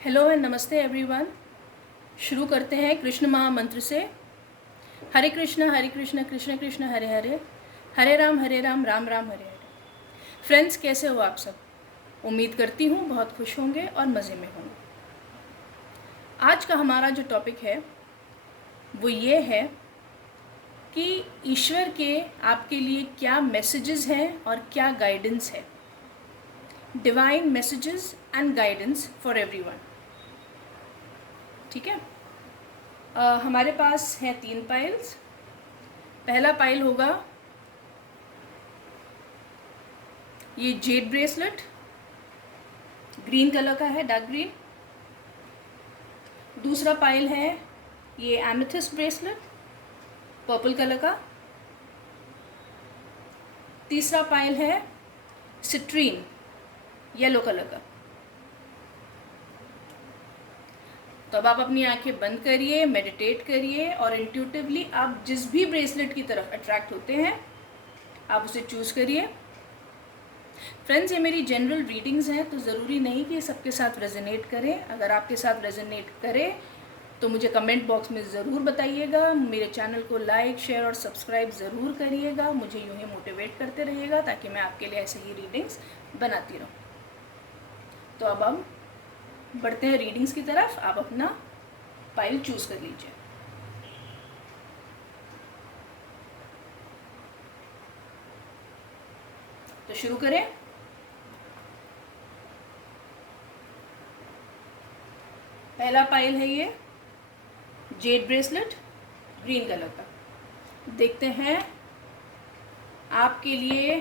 Hello and नमस्ते everyone. शुरू करते हैं कृष्ण महामंत्र से। हरे कृष्ण कृष्ण कृष्ण हरे हरे, हरे राम राम राम हरे हरे। फ्रेंड्स, कैसे हो आप सब? उम्मीद करती हूँ बहुत खुश होंगे और मज़े में होंगे। आज का हमारा जो टॉपिक है वो ये है कि ईश्वर के आपके लिए क्या मैसेजेस हैं और क्या गाइडेंस है। Divine messages and guidance for everyone. ठीक है। हमारे पास हैं 3 पाइल्स। पहला पाइल होगा ये जेड ब्रेसलेट, ग्रीन कलर का है, डार्क ग्रीन। दूसरा पाइल है ये एमेथिस्ट ब्रेसलेट, पर्पल कलर का। तीसरा पाइल है सिट्रीन, येलो कलर का। तो अब आप अपनी आंखें बंद करिए, मेडिटेट करिए और इंट्यूटिवली आप जिस भी ब्रेसलेट की तरफ अट्रैक्ट होते हैं आप उसे चूज़ करिए। फ्रेंड्स, ये मेरी जनरल रीडिंग्स हैं, तो ज़रूरी नहीं कि सबके साथ रेजोनेट करें। अगर आपके साथ रेजोनेट करे तो मुझे कमेंट बॉक्स में ज़रूर बताइएगा। मेरे चैनल को लाइक, शेयर और सब्सक्राइब ज़रूर करिएगा। मुझे यूँ ही मोटिवेट करते रहिएगा ताकि मैं आपके लिए ऐसे ही रीडिंग्स बनाती रहूँ। तो अब हम बढ़ते हैं रीडिंग्स की तरफ। आप अपना पाइल चूज़ कर लीजिए। तो शुरू करें। पहला पाइल है ये जेड ब्रेसलेट, ग्रीन कलर का। देखते हैं आपके लिए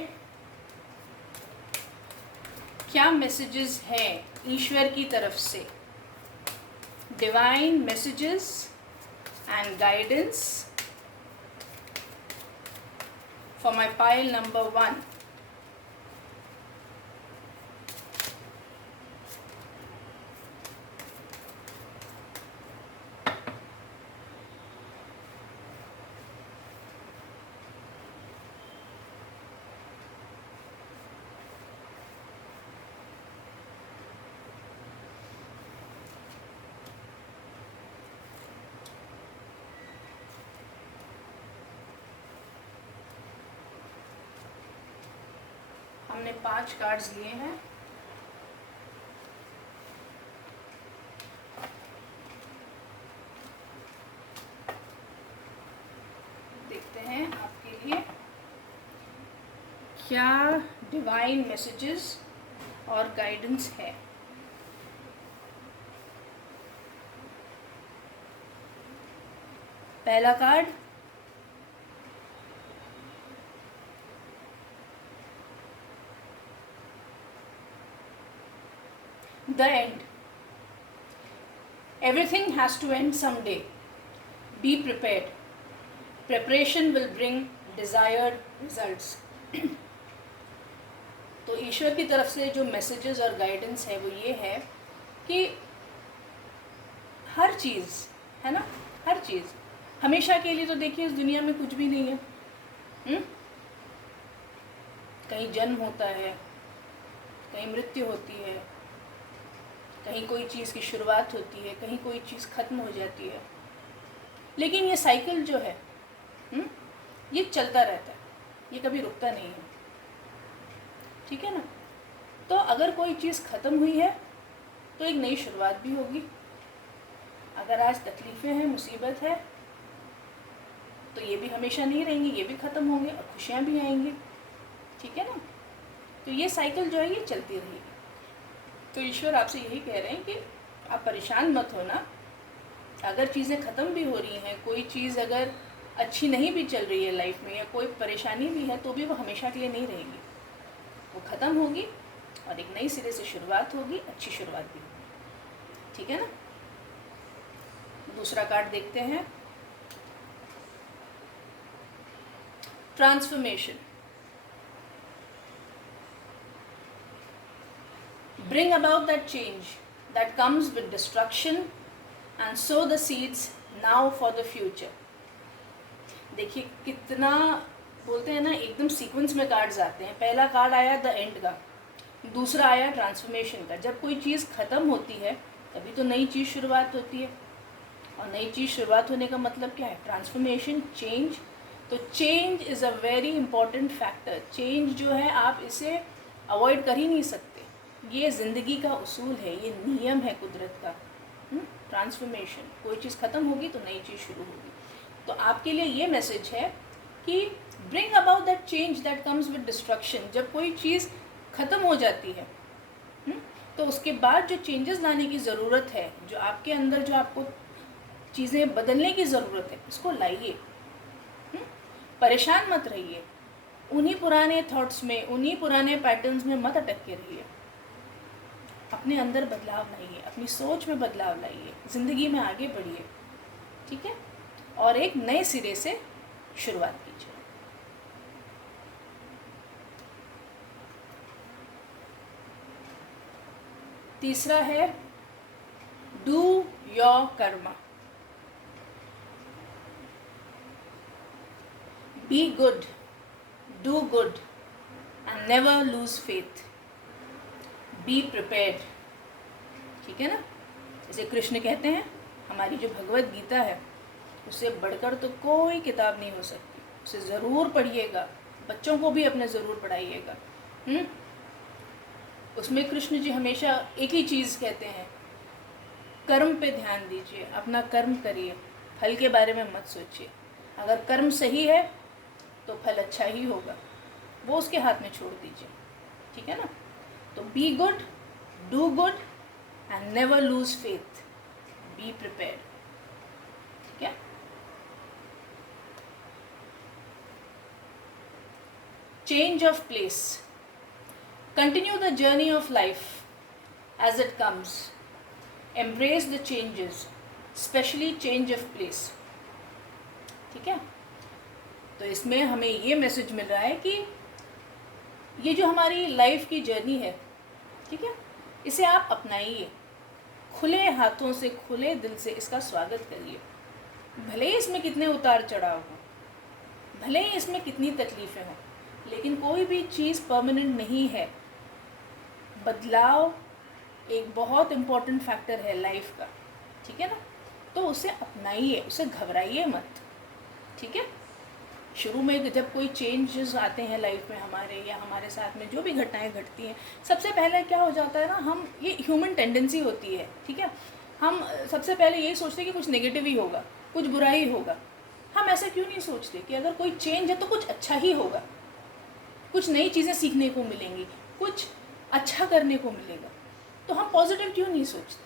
क्या मैसेजेस हैं ईश्वर की तरफ से। Divine messages and guidance for my pile number 1। हमने 5 कार्ड्स लिए हैं। देखते हैं आपके लिए क्या डिवाइन मैसेजेस और गाइडेंस है। पहला card the end. Everything has to end someday. Be prepared. Preparation will bring desired results. तो ईश्वर की तरफ से जो मैसेजेस और गाइडेंस है वो ये है कि हर चीज़ है ना, हर चीज़ हमेशा के लिए तो देखिए इस दुनिया में कुछ भी नहीं है। कहीं जन्म होता है, कहीं मृत्यु होती है, कहीं कोई चीज़ की शुरुआत होती है, कहीं कोई चीज़ ख़त्म हो जाती है। लेकिन ये साइकिल जो है ये चलता रहता है, ये कभी रुकता नहीं है। ठीक है ना। तो अगर कोई चीज़ ख़त्म हुई है तो एक नई शुरुआत भी होगी। अगर आज तकलीफ़ें हैं, मुसीबत है, तो ये भी हमेशा नहीं रहेंगी, ये भी ख़त्म होंगे और खुशियाँ भी आएंगी। ठीक है ना। तो ये साइकिल जो है ये चलती रहेगी। तो ईश्वर आपसे यही कह रहे हैं कि आप परेशान मत होना। अगर चीज़ें ख़त्म भी हो रही हैं, कोई चीज़ अगर अच्छी नहीं भी चल रही है लाइफ में, या कोई परेशानी भी है, तो भी वो हमेशा के लिए नहीं रहेगी। वो ख़त्म होगी और एक नई सिरे से शुरुआत होगी, अच्छी शुरुआत भी होगी। ठीक है ना। दूसरा कार्ड देखते हैं, transformation. Bring about that change that comes with destruction and sow the seeds now for the future. देखिए कितना बोलते हैं ना, एकदम सीक्वेंस में कार्ड्स आते हैं। पहला कार्ड आया द एंड का, दूसरा आया ट्रांसफॉर्मेशन का। जब कोई चीज़ ख़त्म होती है तभी तो नई चीज़ शुरुआत होती है। और नई चीज़ शुरुआत होने का मतलब क्या है? Transformation, change. तो change is a very important factor. Change जो है आप इसे अवॉइड कर ही नहीं सकते। ये ज़िंदगी का उसूल है, ये नियम है कुदरत का। ट्रांसफॉर्मेशन, कोई चीज़ ख़त्म होगी तो नई चीज़ शुरू होगी। तो आपके लिए ये मैसेज है कि bring about that change that comes with destruction. जब कोई चीज़ ख़त्म हो जाती है तो उसके बाद जो चेंजेस लाने की ज़रूरत है, जो आपके अंदर जो आपको चीज़ें बदलने की ज़रूरत है, उसको लाइए। परेशान मत रहिए, उन्हीं पुराने थॉट्स में, उन्हीं पुराने पैटर्न्स में मत अटक के रहिए। अपने अंदर बदलाव लाइए, अपनी सोच में बदलाव लाइए, ज़िंदगी में आगे बढ़िए, ठीक है? और एक नए सिरे से शुरुआत कीजिए। तीसरा है do your Karma. Be good, do good and never lose faith. Be prepared, ठीक है ना? जैसे कृष्ण कहते हैं, हमारी जो भगवत गीता है उससे बढ़कर तो कोई किताब नहीं हो सकती। उसे ज़रूर पढ़िएगा, बच्चों को भी अपने ज़रूर पढ़ाइएगा। उसमें कृष्ण जी हमेशा एक ही चीज़ कहते हैं, कर्म पे ध्यान दीजिए, अपना कर्म करिए, फल के बारे में मत सोचिए। अगर कर्म सही है तो फल अच्छा ही होगा, वो उसके हाथ में छोड़ दीजिए, ठीक है ना? तो be good, do good and never lose faith, be prepared, ठीक है? Change of place. Continue the journey of life as it comes. Embrace the changes, especially change of place. ठीक है? तो इसमें हमें ये मैसेज मिल रहा है कि ये जो हमारी लाइफ की जर्नी है, ठीक है, इसे आप अपनाइए, खुले हाथों से, खुले दिल से इसका स्वागत करिए। भले ही इसमें कितने उतार चढ़ाव हों, भले ही इसमें कितनी तकलीफ़ें हों, लेकिन कोई भी चीज़ परमानेंट नहीं है। बदलाव एक बहुत इम्पॉर्टेंट फैक्टर है लाइफ का, ठीक है ना? तो उसे अपनाइए, उसे घबराइए मत, ठीक है? शुरू में जब कोई चेंजेस आते हैं लाइफ में हमारे, या हमारे साथ में जो भी घटनाएं घटती हैं, सबसे पहले क्या हो जाता है ना, हम, ये ह्यूमन टेंडेंसी होती है, ठीक है? हम सबसे पहले यही सोचते हैं कि कुछ नेगेटिव ही होगा, कुछ बुरा ही होगा। हम ऐसा क्यों नहीं सोचते कि अगर कोई चेंज है तो कुछ अच्छा ही होगा, कुछ नई चीज़ें सीखने को मिलेंगी, कुछ अच्छा करने को मिलेगा, तो हम पॉजिटिव क्यों नहीं सोचते?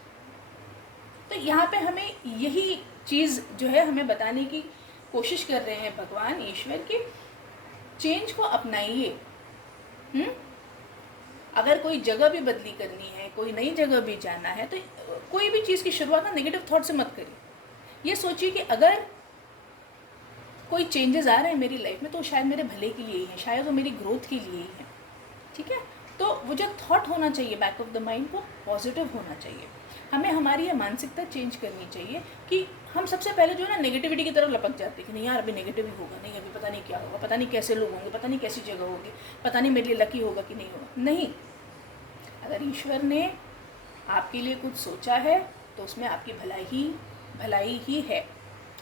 तो यहाँ पे हमें यही चीज़ जो है हमें बताने की कोशिश कर रहे हैं भगवान ईश्वर की, चेंज को अपनाइए। अगर कोई जगह भी बदली करनी है, कोई नई जगह भी जाना है, तो कोई भी चीज़ की शुरुआत ना नेगेटिव थॉट से मत करिए। ये सोचिए कि अगर कोई चेंजेस आ रहे हैं मेरी लाइफ में तो शायद मेरे भले के लिए ही है, शायद वो मेरी ग्रोथ के लिए ही है, ठीक है? तो वो जो थॉट होना चाहिए बैक ऑफ द माइंड, वो पॉजिटिव होना चाहिए। हमें हमारी ये मानसिकता चेंज करनी चाहिए कि हम सबसे पहले जो है ना नेगेटिविटी की तरफ लपक जाते हैं कि नहीं यार अभी नेगेटिव ही होगा, नहीं अभी पता नहीं क्या होगा, पता नहीं कैसे लोग होंगे, पता नहीं कैसी जगह होगी, पता नहीं मेरे लिए लकी होगा कि नहीं होगा। नहीं, अगर ईश्वर ने आपके लिए कुछ सोचा है तो उसमें आपकी भलाई ही है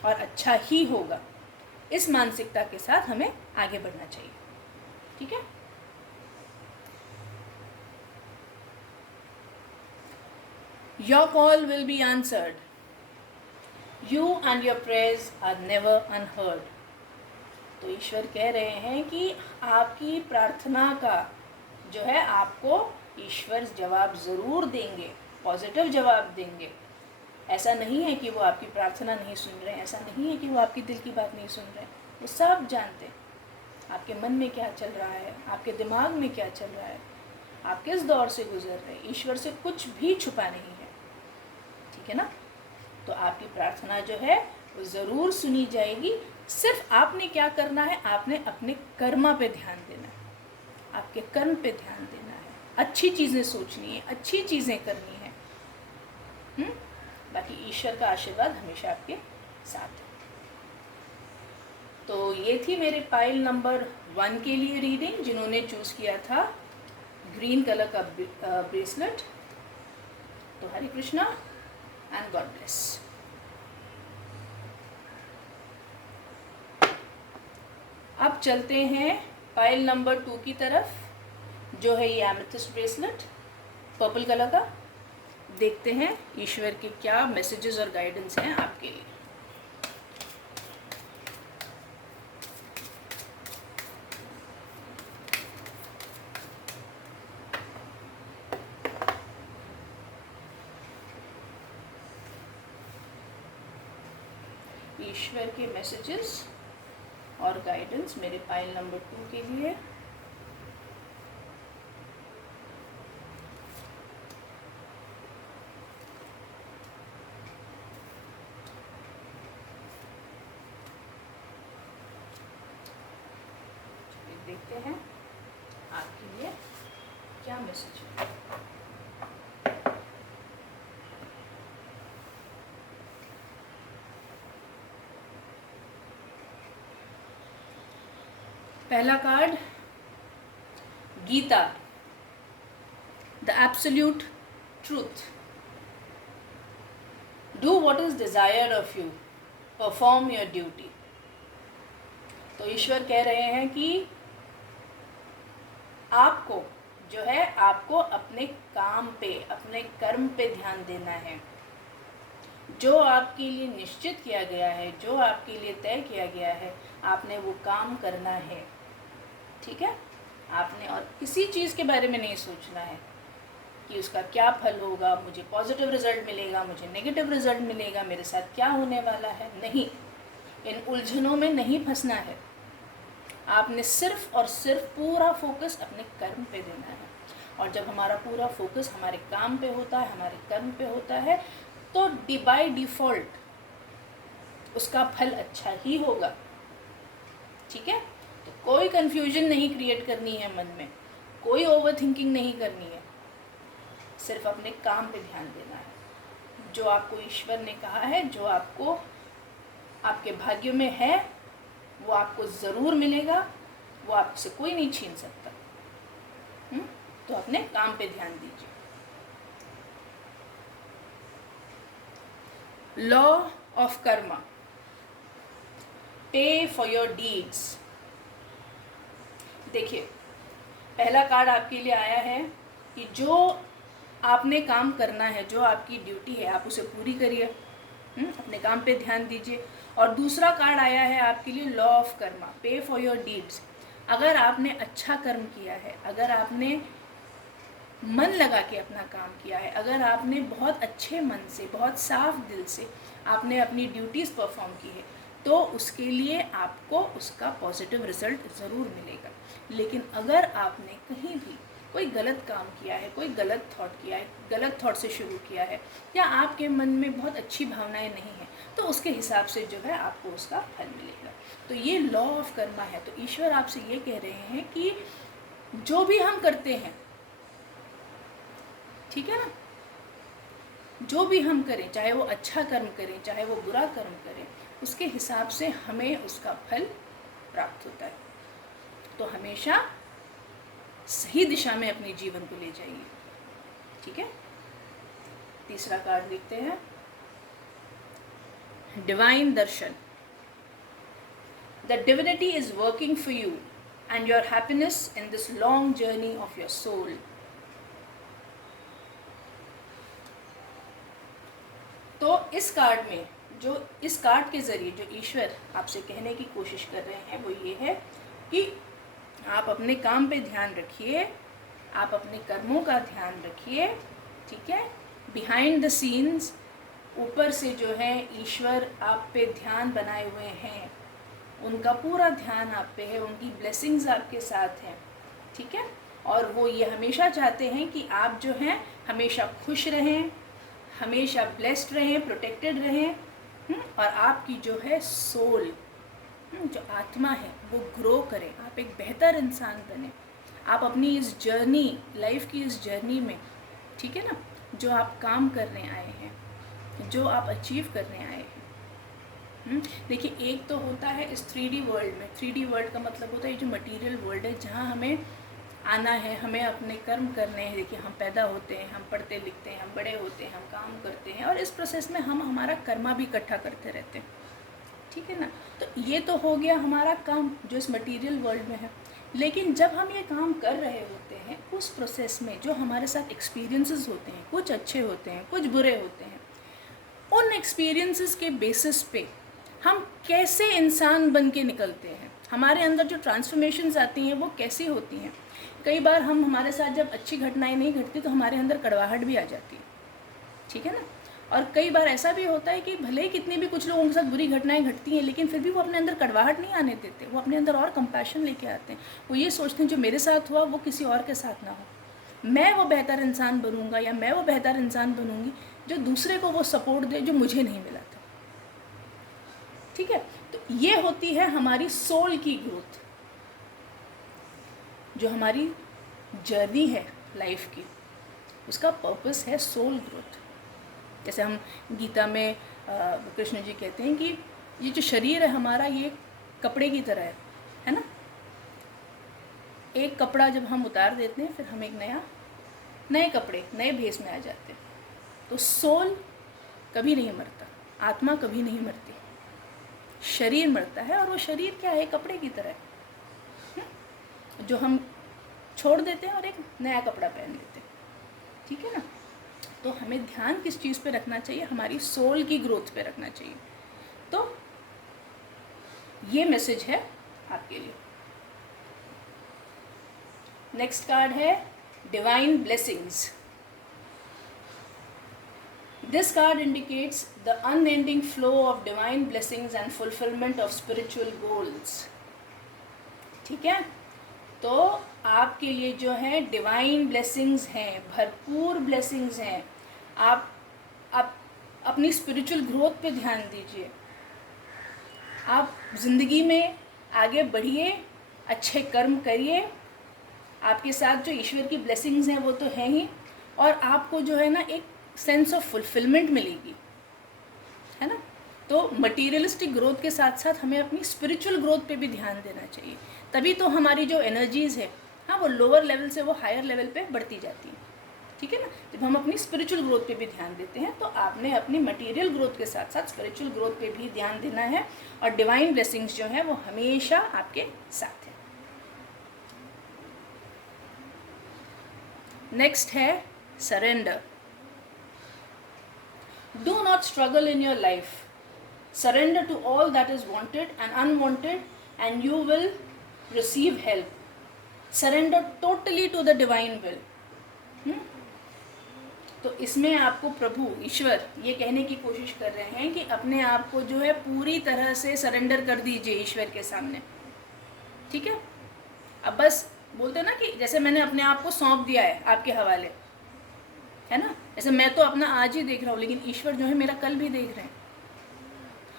और अच्छा ही होगा। इस मानसिकता के साथ हमें आगे बढ़ना चाहिए, ठीक है? Your call will be answered. You and your prayers are never unheard. तो ईश्वर कह रहे हैं कि आपकी प्रार्थना का जो है आपको ईश्वर जवाब ज़रूर देंगे, पॉजिटिव जवाब देंगे। ऐसा नहीं है कि वो आपकी प्रार्थना नहीं सुन रहे हैं, ऐसा नहीं है कि वो आपकी दिल की बात नहीं सुन रहे हैं। वो सब जानते हैं आपके मन में क्या चल रहा है, आपके दिमाग में क्या चल रहा है, आप किस दौर से गुजर रहे हैं। ईश्वर से कुछ भी छुपा नहीं है, ठीक है ना? तो आपकी प्रार्थना जो है वो ज़रूर सुनी जाएगी। सिर्फ आपने क्या करना है, आपने अपने कर्मा पे ध्यान देना है, आपके कर्म पे ध्यान देना है, अच्छी चीज़ें सोचनी है, अच्छी चीज़ें करनी है। बाकी ईश्वर का आशीर्वाद हमेशा आपके साथ है। तो ये थी मेरे पाइल नंबर 1 के लिए रीडिंग, जिन्होंने चूज़ किया था ग्रीन कलर का ब्रेसलेट। तो Hare Krishna. And God bless. अब चलते हैं पाइल नंबर 2 की तरफ, जो है ये एमेथिस्ट ब्रेसलेट पर्पल कलर का। देखते हैं ईश्वर के क्या मैसेजेस और गाइडेंस हैं आपके लिए। ईश्वर के मैसेजेस और गाइडेंस मेरे पाइल नंबर 2 के लिए। देखते हैं आपके लिए क्या मैसेज है। पहला card Gita, the absolute truth. Do what is desired of you, perform your duty. तो ईश्वर कह रहे हैं कि आपको जो है, आपको अपने काम पे, अपने कर्म पे ध्यान देना है। जो आपके लिए निश्चित किया गया है, जो आपके लिए तय किया गया है, आपने वो काम करना है। ठीक है, आपने और किसी चीज़ के बारे में नहीं सोचना है कि उसका क्या फल होगा, मुझे पॉजिटिव रिजल्ट मिलेगा, मुझे नेगेटिव रिजल्ट मिलेगा, मेरे साथ क्या होने वाला है। नहीं, इन उलझनों में नहीं फंसना है। आपने सिर्फ और सिर्फ पूरा फोकस अपने कर्म पे देना है। और जब हमारा पूरा फोकस हमारे काम पे होता है, हमारे कर्म पे होता है, तो बाय डिफ़ॉल्ट उसका फल अच्छा ही होगा। ठीक है, तो कोई कन्फ्यूजन नहीं क्रिएट करनी है मन में, कोई ओवर थिंकिंग नहीं करनी है, सिर्फ अपने काम पे ध्यान देना है। जो आपको ईश्वर ने कहा है, जो आपको आपके भाग्य में है, वो आपको ज़रूर मिलेगा, वो आपसे कोई नहीं छीन सकता। तो अपने काम पे ध्यान दीजिए। लॉ ऑफ कर्मा, पे फॉर योर डीड्स। देखिए, पहला कार्ड आपके लिए आया है कि जो आपने काम करना है, जो आपकी ड्यूटी है, आप उसे पूरी करिए, अपने काम पे ध्यान दीजिए। और दूसरा कार्ड आया है आपके लिए लॉ ऑफ कर्मा, पे फॉर योर डीड्स। अगर आपने अच्छा कर्म किया है, अगर आपने मन लगा के अपना काम किया है, अगर आपने बहुत अच्छे मन से, बहुत साफ दिल से आपने अपनी ड्यूटीज़ परफॉर्म की है, तो उसके लिए आपको उसका पॉजिटिव रिजल्ट ज़रूर मिलेगा। लेकिन अगर आपने कहीं भी कोई गलत काम किया है, कोई गलत थॉट किया है, गलत थॉट से शुरू किया है, या आपके मन में बहुत अच्छी भावनाएं नहीं हैं, तो उसके हिसाब से जो है आपको उसका फल मिलेगा। तो ये लॉ ऑफ कर्मा है। तो ईश्वर आपसे ये कह रहे हैं कि जो भी हम करते हैं, ठीक है ना, जो भी हम करें, चाहे वो अच्छा कर्म करें, चाहे वो बुरा कर्म करें, उसके हिसाब से हमें उसका फल प्राप्त होता है। तो हमेशा सही दिशा में अपने जीवन को ले जाइए। ठीक है, तीसरा कार्ड देखते हैं, डिवाइन दर्शन। The divinity is working for you and your happiness in this long journey of your soul. तो इस कार्ड में, जो इस कार्ड के ज़रिए जो ईश्वर आपसे कहने की कोशिश कर रहे हैं, वो ये है कि आप अपने काम पे ध्यान रखिए, आप अपने कर्मों का ध्यान रखिए। ठीक है, बिहाइंड द सीन्स, ऊपर से जो है ईश्वर आप पे ध्यान बनाए हुए हैं, उनका पूरा ध्यान आप पे है, उनकी ब्लेसिंग्स आपके साथ हैं। ठीक है, और वो ये हमेशा चाहते हैं कि आप जो हैं हमेशा खुश रहें, हमेशा ब्लेस्ड रहें, प्रोटेक्टेड रहें, और आपकी जो है सोल, जो आत्मा है, वो ग्रो करे, आप एक बेहतर इंसान बने। आप अपनी इस जर्नी, लाइफ की इस जर्नी में, ठीक है ना, जो आप काम करने आए हैं, जो आप अचीव करने आए हैं। देखिए, एक तो होता है इस 3D वर्ल्ड में, 3D वर्ल्ड का मतलब होता है ये जो मटेरियल वर्ल्ड है, जहाँ हमें आना है, हमें अपने कर्म करने हैं। देखिए, हम पैदा होते हैं, हम पढ़ते लिखते हैं, हम बड़े होते हैं, हम काम करते हैं, और इस प्रोसेस में हम हमारा कर्मा भी इकट्ठा करते रहते हैं, ठीक है ना। तो ये तो हो गया हमारा काम जो इस मटेरियल वर्ल्ड में है। लेकिन जब हम ये काम कर रहे होते हैं, उस प्रोसेस में जो हमारे साथ एक्सपीरियंसेस होते हैं, कुछ अच्छे होते हैं, कुछ बुरे होते हैं, उन एक्सपीरियंसेस के बेसिस पे हम कैसे इंसान बन के निकलते हैं, हमारे अंदर जो ट्रांसफॉर्मेशंस आती हैं वो कैसी होती हैं। कई बार हमारे साथ जब अच्छी घटनाएं नहीं घटती तो हमारे अंदर कड़वाहट भी आ जाती है, ठीक है ना। और कई बार ऐसा भी होता है कि भले ही कितनी भी कुछ लोगों के साथ बुरी घटनाएं घटती हैं, लेकिन फिर भी वो अपने अंदर कड़वाहट नहीं आने देते, वो अपने अंदर और कंपैशन लेके आते हैं। वो ये सोचते हैं जो मेरे साथ हुआ वो किसी और के साथ ना हो, मैं वो बेहतर इंसान बनूंगा या मैं वो बेहतर इंसान बनूंगी जो दूसरे को वो सपोर्ट दे जो मुझे नहीं मिला था, ठीक है। तो ये होती है हमारी सोल की ग्रोथ, जो हमारी जर्नी है लाइफ की, उसका पर्पस है सोल ग्रोथ। जैसे हम गीता में कृष्ण जी कहते हैं कि ये जो शरीर है हमारा, ये कपड़े की तरह है ना। एक कपड़ा जब हम उतार देते हैं, फिर हम एक नए कपड़े, नए भेस में आ जाते हैं। तो सोल कभी नहीं मरता, आत्मा कभी नहीं मरती, शरीर मरता है। और वो शरीर क्या है, कपड़े की तरह है, जो हम छोड़ देते हैं और एक नया कपड़ा पहन लेते हैं, ठीक है ना। तो हमें ध्यान किस चीज़ पे रखना चाहिए, हमारी सोल की ग्रोथ पे रखना चाहिए। तो ये मैसेज है आपके लिए। नेक्स्ट कार्ड है divine blessings. This card indicates the unending flow of divine blessings and fulfilment of spiritual goals, ठीक है। तो आपके लिए जो है डिवाइन ब्लेसिंग्स हैं, भरपूर ब्लेसिंग्स हैं। आप अपनी स्पिरिचुअल ग्रोथ पे ध्यान दीजिए, आप ज़िंदगी में आगे बढ़िए, अच्छे कर्म करिए। आपके साथ जो ईश्वर की ब्लेसिंग्स हैं वो तो हैं ही, और आपको जो है ना एक सेंस ऑफ फुलफिलमेंट मिलेगी, है ना। तो मटीरियलिस्टिक ग्रोथ के साथ साथ हमें अपनी स्पिरिचुअल ग्रोथ पे भी ध्यान देना चाहिए, तभी तो हमारी जो एनर्जीज़ है, हाँ, वो लोअर लेवल से वो हायर लेवल पे बढ़ती जाती है, ठीक है ना। जब हम अपनी स्पिरिचुअल ग्रोथ पे भी ध्यान देते हैं, तो आपने अपनी मटेरियल ग्रोथ के साथ साथ स्पिरिचुअल ग्रोथ पे भी ध्यान देना है, और डिवाइन ब्लेसिंग्स जो है वो हमेशा आपके साथ है। नेक्स्ट है surrender. Do not struggle in your life, surrender to all that is wanted and unwanted and you will receive help. Surrender totally to the divine will. तो इसमें आपको प्रभु ईश्वर ये कहने की कोशिश कर रहे हैं कि अपने आप को जो है पूरी तरह से सरेंडर कर दीजिए ईश्वर के सामने, ठीक है। अब बस बोलते हैं ना कि जैसे मैंने अपने आप को सौंप दिया है आपके हवाले, है ना। जैसे मैं तो अपना आज ही देख रहा हूँ, लेकिन ईश्वर जो है मेरा कल भी देख रहे हैं,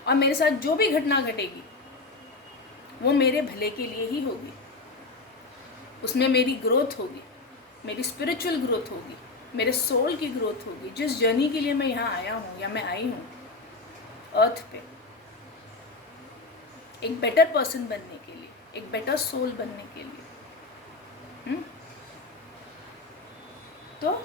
और मेरे साथ जो भी घटना घटेगी वो मेरे भले के लिए ही होगी, उसमें मेरी ग्रोथ होगी, मेरी स्पिरिचुअल ग्रोथ होगी, मेरे सोल की ग्रोथ होगी। जिस जर्नी के लिए मैं यहाँ आया हूँ या मैं आई हूँ अर्थ पे, एक बेटर पर्सन बनने के लिए, एक बेटर सोल बनने के लिए, तो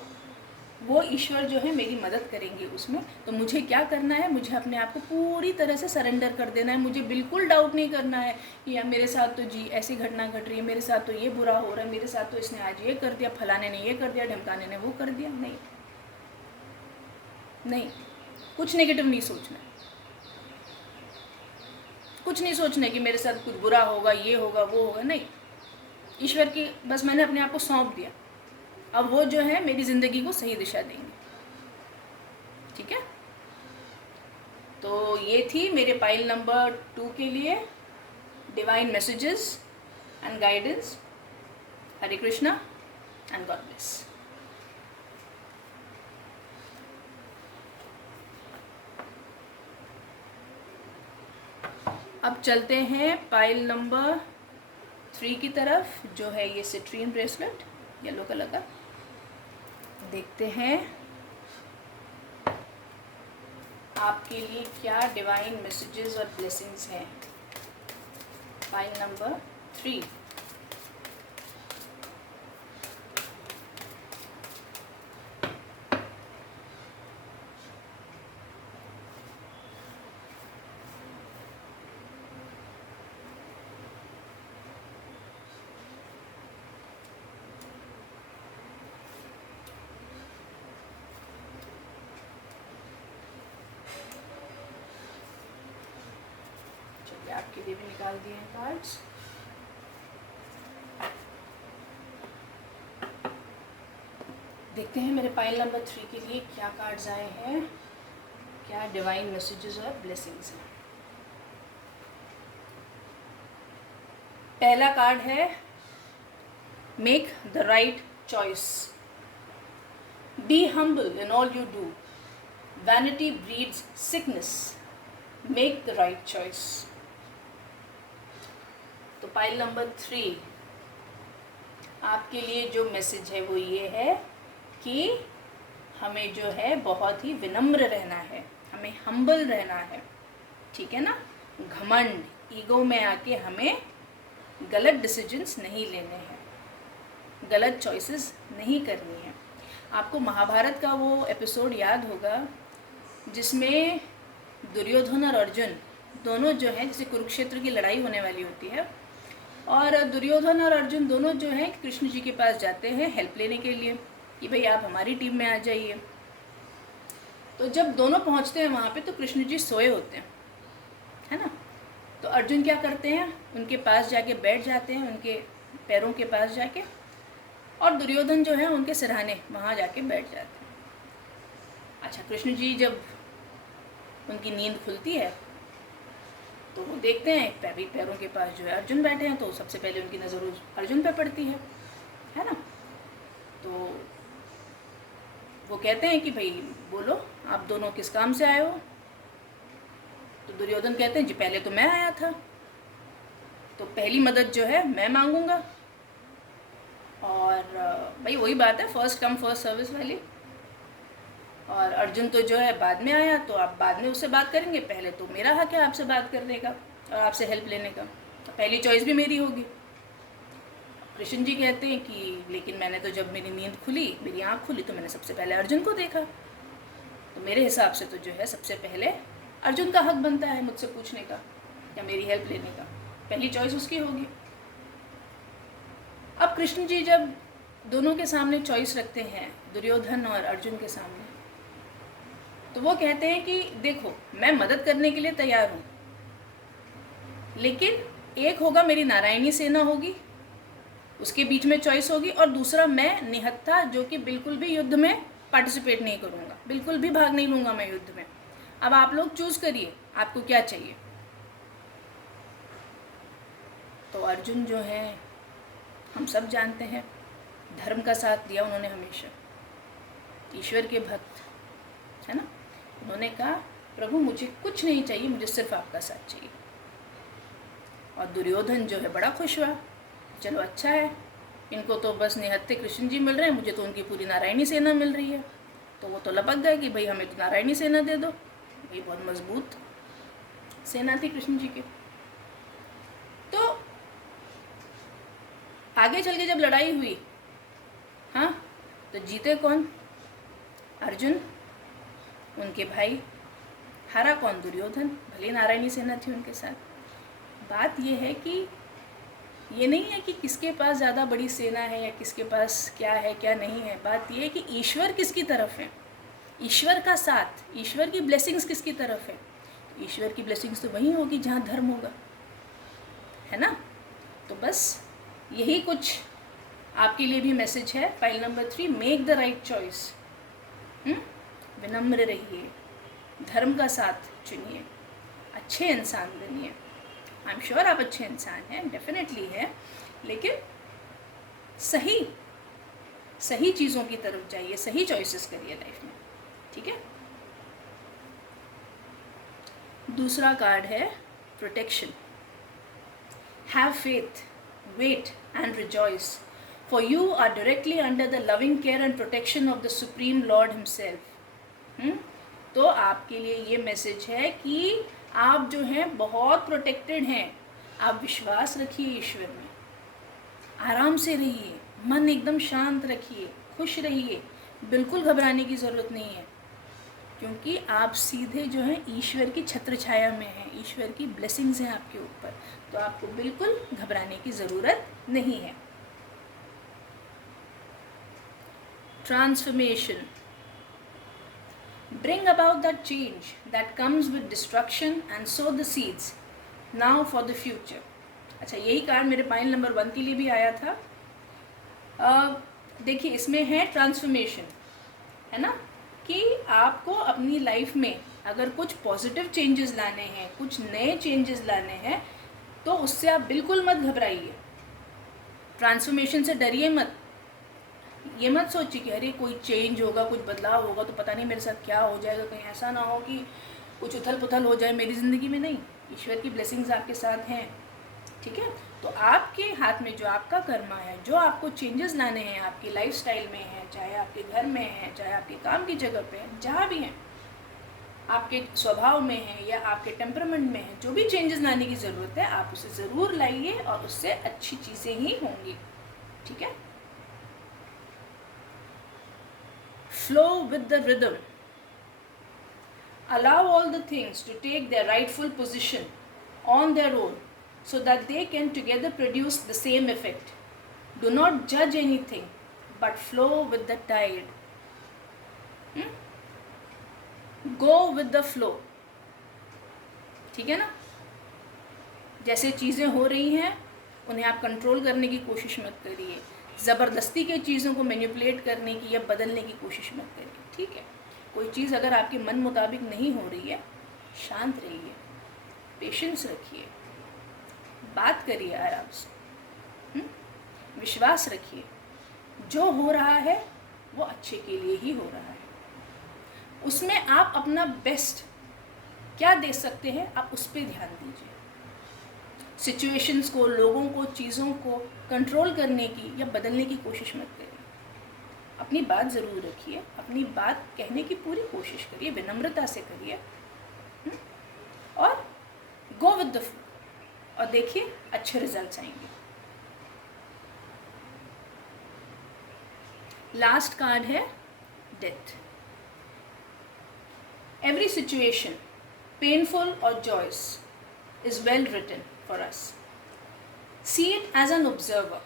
वो ईश्वर जो है मेरी मदद करेंगे उसमें। तो मुझे क्या करना है, मुझे अपने आप को पूरी तरह से सरेंडर कर देना है। मुझे बिल्कुल डाउट नहीं करना है कि यार मेरे साथ तो जी ऐसी घटना घट रही है, मेरे साथ तो ये बुरा हो रहा है, मेरे साथ तो इसने आज ये कर दिया, फलाने ने ये कर दिया, ढमकाने ने वो कर दिया। नहीं, कुछ नेगेटिव नहीं सोचना, कुछ नहीं सोचना कि मेरे साथ कुछ बुरा होगा, ये होगा, वो होगा। नहीं, ईश्वर की बस मैंने अपने आप को सौंप दिया, अब वो जो है मेरी ज़िंदगी को सही दिशा देंगे, ठीक है। तो ये थी मेरे पाइल नंबर 2 के लिए divine messages and guidance. Hare Krishna and God bless. अब चलते हैं पाइल नंबर 3 की तरफ, जो है ये सिट्रीन ब्रेसलेट येलो कलर का। देखते हैं आपके लिए क्या डिवाइन मैसेजेस और ब्लेसिंग्स हैं। File number 3। आपके लिए भी निकाल दिए हैं कार्ड्स। देखते हैं मेरे पाइल नंबर 3 के लिए क्या कार्ड्स आए हैं, क्या डिवाइन मैसेजेस और ब्लेसिंग्स हैं। पहला कार्ड है make the right choice. Be humble in all you do, vanity breeds sickness, make the right choice. तो पाइल नंबर 3 आपके लिए जो मैसेज है वो ये है कि हमें जो है बहुत ही विनम्र रहना है, हमें हम्बल रहना है, ठीक है ना। घमंड, ईगो में आके हमें गलत डिसीजंस नहीं लेने हैं, गलत चॉइसेस नहीं करनी है। आपको महाभारत का वो एपिसोड याद होगा जिसमें दुर्योधन और अर्जुन दोनों जो हैं, जैसे कुरुक्षेत्र की लड़ाई होने वाली होती है और दुर्योधन और अर्जुन दोनों जो हैं कृष्ण जी के पास जाते हैं हेल्प लेने के लिए कि भाई आप हमारी टीम में आ जाइए। तो जब दोनों पहुंचते हैं वहाँ पे तो कृष्ण जी सोए होते हैं, है ना। तो अर्जुन क्या करते हैं, उनके पास जाके बैठ जाते हैं, उनके पैरों के पास जाके, और दुर्योधन जो है उनके सिरहाने वहाँ जाके बैठ जाते हैं। अच्छा, कृष्ण जी जब उनकी नींद खुलती है तो वो देखते हैं पैरों के पास जो है अर्जुन बैठे हैं, तो सबसे पहले उनकी नज़र अर्जुन पे पड़ती है ना। तो वो कहते हैं कि भाई बोलो आप दोनों किस काम से आए हो। तो दुर्योधन कहते हैं जी पहले तो मैं आया था, तो पहली मदद जो है मैं मांगूंगा। और भाई वही बात है, फर्स्ट कम फर्स्ट सर्विस वाली। और अर्जुन तो जो है बाद में आया, तो आप बाद में उससे बात करेंगे, पहले तो मेरा हक है आपसे बात करने का और आपसे हेल्प लेने का, तो पहली चॉइस भी मेरी होगी। कृष्ण जी कहते हैं कि लेकिन मैंने तो जब मेरी नींद खुली, मेरी आँख खुली, तो मैंने सबसे पहले अर्जुन को देखा, तो मेरे हिसाब से तो जो है सबसे पहले अर्जुन का हक बनता है मुझसे पूछने का या मेरी हेल्प लेने का, पहली चॉइस उसकी होगी। अब कृष्ण जी जब दोनों के सामने चॉइस रखते हैं, दुर्योधन और अर्जुन के सामने, तो वो कहते हैं कि देखो मैं मदद करने के लिए तैयार हूँ, लेकिन एक होगा मेरी नारायणी सेना होगी, उसके बीच में चॉइस होगी, और दूसरा मैं निहत्था जो कि बिल्कुल भी युद्ध में पार्टिसिपेट नहीं करूँगा, बिल्कुल भी भाग नहीं लूँगा मैं युद्ध में। अब आप लोग चूज़ करिए आपको क्या चाहिए। तो अर्जुन जो है हम सब जानते हैं धर्म का साथ दिया उन्होंने हमेशा, ईश्वर के भक्त, है ना। उन्होंने कहा प्रभु मुझे कुछ नहीं चाहिए, मुझे सिर्फ आपका साथ चाहिए। और दुर्योधन जो है बड़ा खुश हुआ, चलो अच्छा है, इनको तो बस निहत्थे कृष्ण जी मिल रहे हैं, मुझे तो उनकी पूरी नारायणी सेना मिल रही है। तो वो तो लपक गए कि भाई हमें तो नारायणी सेना दे दो। भाई बहुत मजबूत सेना थी कृष्ण जी की। तो आगे चल के जब लड़ाई हुई, हाँ, तो जीते कौन? अर्जुन, उनके भाई। हारा कौन? दुर्योधन। भले नारायणी सेना थी उनके साथ। बात ये है कि ये नहीं है कि किसके पास ज़्यादा बड़ी सेना है या किसके पास क्या है क्या नहीं है। बात ये है कि ईश्वर किसकी तरफ है, ईश्वर का साथ, ईश्वर की ब्लेसिंग्स किसकी तरफ है। ईश्वर की ब्लेसिंग्स तो वहीं होगी जहाँ धर्म होगा, है ना। तो बस यही कुछ आपके लिए भी मैसेज है। File number 3, make the right choice. विनम्र रहिए, धर्म का साथ चुनिए, अच्छे इंसान बनिए। आई एम श्योर आप अच्छे इंसान हैं, डेफिनेटली है, लेकिन सही चीज़ों की तरफ जाइए, सही चॉइसेस करिए लाइफ में, ठीक है। दूसरा कार्ड है protection. Have faith, wait and rejoice, for you are directly under the loving care and protection of the supreme lord himself. तो आपके लिए ये मैसेज है कि आप जो हैं बहुत प्रोटेक्टेड हैं। आप विश्वास रखिए ईश्वर में, आराम से रहिए, मन एकदम शांत रखिए, खुश रहिए, बिल्कुल घबराने की ज़रूरत नहीं है, क्योंकि आप सीधे जो है ईश्वर की छत्र छाया में हैं, ईश्वर की ब्लेसिंग्स हैं आपके ऊपर, तो आपको बिल्कुल घबराने की ज़रूरत नहीं है। Transformation, bring about that change that comes with destruction and sow the seeds now for the future. अच्छा, यही कार्ड मेरे पाइल नंबर 1 के लिए भी आया था। देखिए, इसमें है ट्रांसफॉर्मेशन, है ना, कि आपको अपनी लाइफ में अगर कुछ पॉजिटिव चेंजेस लाने हैं, कुछ नए चेंजेस लाने हैं, तो उससे आप बिल्कुल मत घबराइए। ट्रांसफॉर्मेशन से डरिए मत। ये मत सोचिए कि अरे कोई चेंज होगा, कुछ बदलाव होगा तो पता नहीं मेरे साथ क्या हो जाएगा, कहीं ऐसा ना हो कि कुछ उथल पुथल हो जाए मेरी ज़िंदगी में। नहीं, ईश्वर की ब्लेसिंग्स आपके साथ हैं, ठीक है। तो आपके हाथ में जो आपका कर्मा है, जो आपको चेंजेस लाने हैं आपकी लाइफस्टाइल में है, चाहे आपके घर में है, चाहे आपके काम की जगह पे है, जहाँ भी हैं, आपके स्वभाव में है या आपके टेम्परामेंट में है, जो भी चेंजेस लाने की ज़रूरत है आप उसे ज़रूर लाइए और उससे अच्छी चीज़ें ही होंगी, ठीक है। Flow with the rhythm, allow all the things to take their rightful position on their own so that they can together produce the same effect. Do not judge anything but flow with the tide. Go with the flow, ठीक है ना। जैसे चीज़ें हो रही हैं उन्हें आप कंट्रोल करने की कोशिश मत करिए, ज़बरदस्ती के चीज़ों को मैनिपुलेट करने की या बदलने की कोशिश मत करिए, ठीक है। कोई चीज़ अगर आपके मन मुताबिक नहीं हो रही है, शांत रहिए, पेशेंस रखिए, बात करिए आराम से, विश्वास रखिए, जो हो रहा है वो अच्छे के लिए ही हो रहा है। उसमें आप अपना बेस्ट क्या दे सकते हैं, आप उस पर ध्यान दीजिए। सिचुएशंस को, लोगों को, चीज़ों को कंट्रोल करने की या बदलने की कोशिश मत करिए। अपनी बात ज़रूर रखिए, अपनी बात कहने की पूरी कोशिश करिए, विनम्रता से करिए, और गो विद द फ्लो, और देखिए अच्छे रिजल्ट्स आएंगे। लास्ट कार्ड है डेथ। एवरी सिचुएशन, पेनफुल और joyous, is well written for us. See it as an observer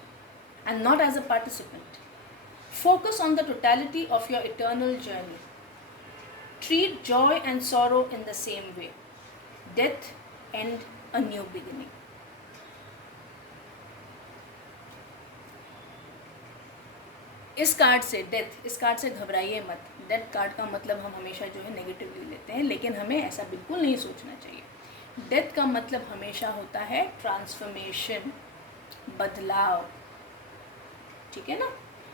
and not as a participant. Focus on the totality of your eternal journey. Treat joy and sorrow in the same way. Death and a new beginning. इस card से, death, इस card से घबराइए मत। Death card का मतलब हम हमेशा जो है नेगेटिवली लेते हैं, लेकिन हमें ऐसा बिल्कुल नहीं सोचना चाहिए। डेथ का मतलब हमेशा होता है ट्रांसफॉर्मेशन, बदलाव, ठीक है ना।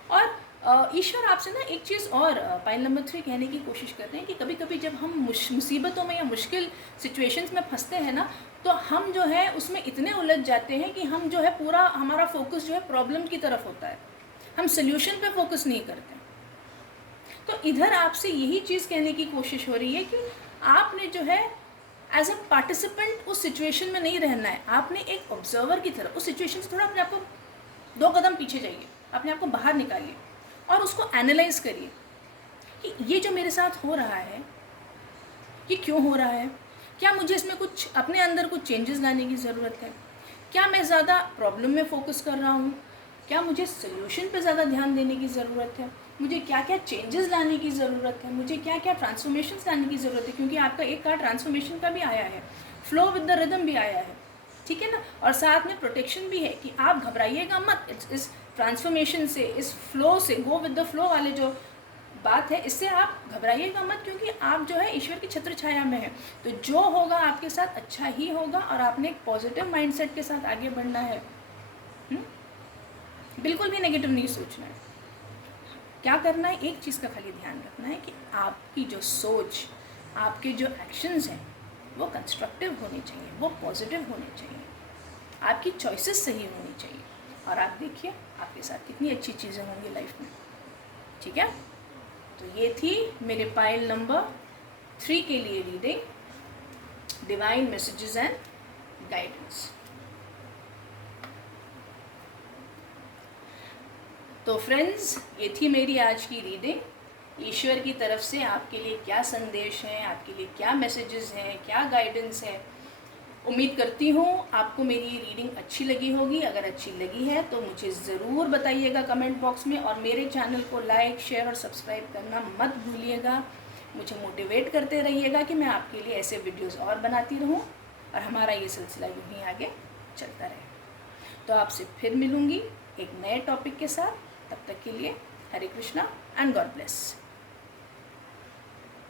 और ईश्वर आपसे ना एक चीज़ और पाइल नंबर 3 कहने की कोशिश करते हैं कि कभी कभी जब हम मुसीबतों में या मुश्किल सिचुएशंस में फंसते हैं ना, तो हम जो है उसमें इतने उलझ जाते हैं कि हम जो है पूरा हमारा फोकस जो है प्रॉब्लम की तरफ होता है, हम सोल्यूशन पे फोकस नहीं करते। तो इधर आपसे यही चीज़ कहने की कोशिश हो रही है कि आपने जो है एज अ पार्टिसिपेंट उस सिचुएशन में नहीं रहना है, आपने एक ऑब्जर्वर की तरह उस सिचुएशन से थोड़ा अपने आप को 2 कदम पीछे जाइए, अपने आप को बाहर निकालिए और उसको एनालाइज करिए कि ये जो मेरे साथ हो रहा है ये क्यों हो रहा है, क्या मुझे इसमें कुछ अपने अंदर कुछ चेंजेस लाने की ज़रूरत है, क्या मैं ज़्यादा प्रॉब्लम में फोकस कर रहा हूँ, क्या मुझे सोल्यूशन पे ज़्यादा ध्यान देने की ज़रूरत है, मुझे क्या क्या चेंजेस लाने की ज़रूरत है, मुझे क्या क्या ट्रांसफॉर्मेशंस लाने की ज़रूरत है। क्योंकि आपका एक कार्ड ट्रांसफॉर्मेशन का भी आया है, फ्लो विद द रिदम भी आया है, ठीक है ना। और साथ में प्रोटेक्शन भी है कि आप घबराइएगा मत इस ट्रांसफॉर्मेशन से, इस फ्लो से, गो विद द फ्लो वाले जो बात है, इससे आप घबराइएगा मत, क्योंकि आप जो है ईश्वर की छत्र छाया में है। तो जो होगा आपके साथ अच्छा ही होगा और आपने एक पॉजिटिव माइंडसेट के साथ आगे बढ़ना है, बिल्कुल भी नेगेटिव नहीं सोचना है। क्या करना है, एक चीज़ का खाली ध्यान रखना है कि आपकी जो सोच, आपके जो एक्शंस हैं वो कंस्ट्रक्टिव होने चाहिए, वो पॉजिटिव होने चाहिए, आपकी चॉइसेस सही होनी चाहिए, और आप देखिए आपके साथ कितनी अच्छी चीज़ें होंगी लाइफ में, ठीक है। तो ये थी मेरे पाइल नंबर 3 के लिए reading, divine messages and guidance. तो फ्रेंड्स, ये थी मेरी आज की रीडिंग। ईश्वर की तरफ से आपके लिए क्या संदेश हैं, आपके लिए क्या मैसेजेस हैं, क्या गाइडेंस है, उम्मीद करती हूँ आपको मेरी ये रीडिंग अच्छी लगी होगी। अगर अच्छी लगी है तो मुझे ज़रूर बताइएगा कमेंट बॉक्स में, और मेरे चैनल को लाइक, शेयर और सब्सक्राइब करना मत भूलिएगा। मुझे मोटिवेट करते रहिएगा कि मैं आपके लिए ऐसे वीडियोस और बनाती रहूँ। और हमारा ये सिलसिला यूं ही आगे चलता रहे। तो आपसे फिर मिलूँगी एक नए टॉपिक के साथ। तब तक के लिए हरे कृष्णा एंड गॉड ब्लेस।